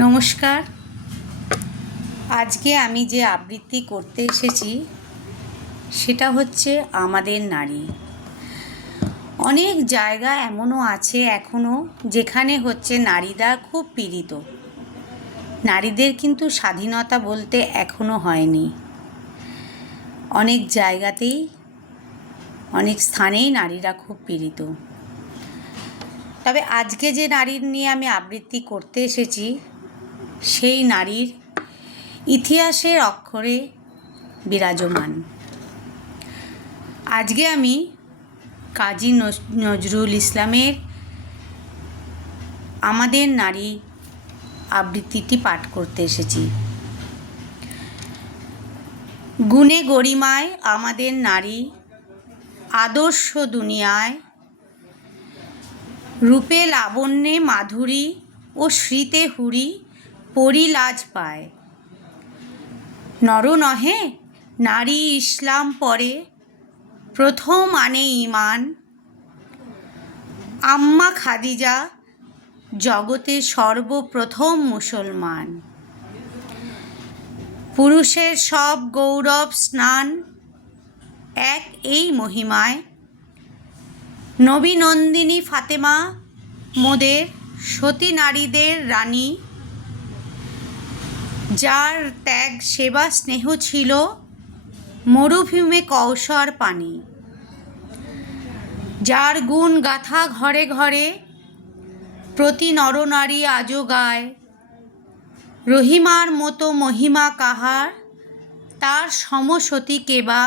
নমস্কার। আজকে আমি যে আবৃত্তি করতে এসেছি সেটা হচ্ছে আমাদের নারী। অনেক জায়গা এমনও আছে এখনও যেখানে হচ্ছে নারীরা খুব পীড়িত। নারীদের কিন্তু স্বাধীনতা বলতে এখনও হয়নি। অনেক জায়গাতেই অনেক স্থানেই নারীরা খুব পীড়িত। তবে আজকে যে নারীর নিয়ে আমি আবৃত্তি করতে এসেছি সেই নারীর ইতিহাসের অক্ষরে বিরাজমান। আজকে আমি কাজী নজরুল ইসলামের আমাদের নারী আবৃত্তিটি পাঠ করতে এসেছি। গুণে গরিমায় আমাদের নারী, আদর্শ দুনিয়ায়, রূপে লাবণ্যে মাধুরী ও শ্রীতে হুরি পরিলাজ পায়। নর নহে নারী ইসলাম পরে, প্রথম আনে ঈমান। আম্মা খাদিজা জগতে সর্বপ্রথম মুসলমান। পুরুষের সব গৌরব স্নান এক এই মহিমায়। নবী নন্দিনী ফাতেমা মোদের সতী নারীদের রানী। যার ত্যাগ সেবা স্নেহ ছিল মরুভূমে কৌশর পানি। যার গুণ গাথা ঘরে ঘরে প্রতি নরনারী আজও গায়। রহিমার মতো মহিমা কাহার, তার সমসতী কেবা।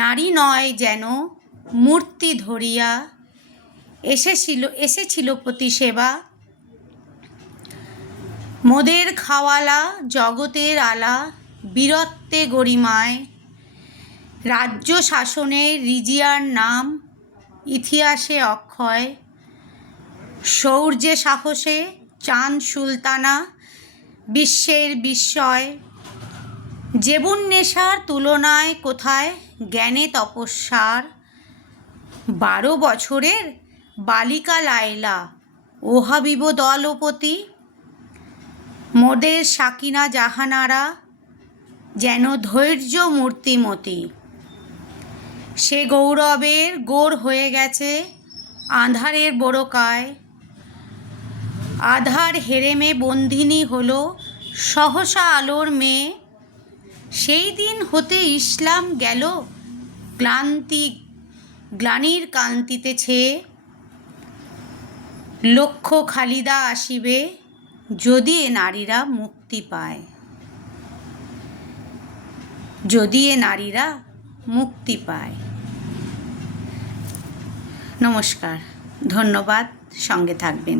নারী নয় যেন মূর্তি ধরিয়া, এসেছিল প্রতি সেবা। মোদের খাওয়ালা জগতের আলা, বীরত্বে গরিমায়। রাজ্য শাসনের রিজিয়ার নাম ইতিহাসে অক্ষয়। শৌর্যে সাহসে চাঁদ সুলতানা বিশ্বের বিস্ময়। জেবুন নেশার তুলনায় কোথায় জ্ঞানে তপস্যার। 12 বছরের বালিকা লায়লা ও হাবিব দলপতি। মোদের সাকিনা জাহানারা যেন ধৈর্য মূর্তিমতী। সে গৌরবের গোর হয়ে গেছে আঁধারের বোরকায়। আধার হেরেমে বন্দিনী হলো সহসা আলোর মেয়ে। সেই দিন হতে ইসলাম গেল গ্লানির কান্তিতে ছেয়ে। লক্ষ খালিদা আসিবে যদি এ নারীরা মুক্তি পায়। যদি এ নারীরা মুক্তি পায়। নমস্কার, ধন্যবাদ, সঙ্গে থাকবেন।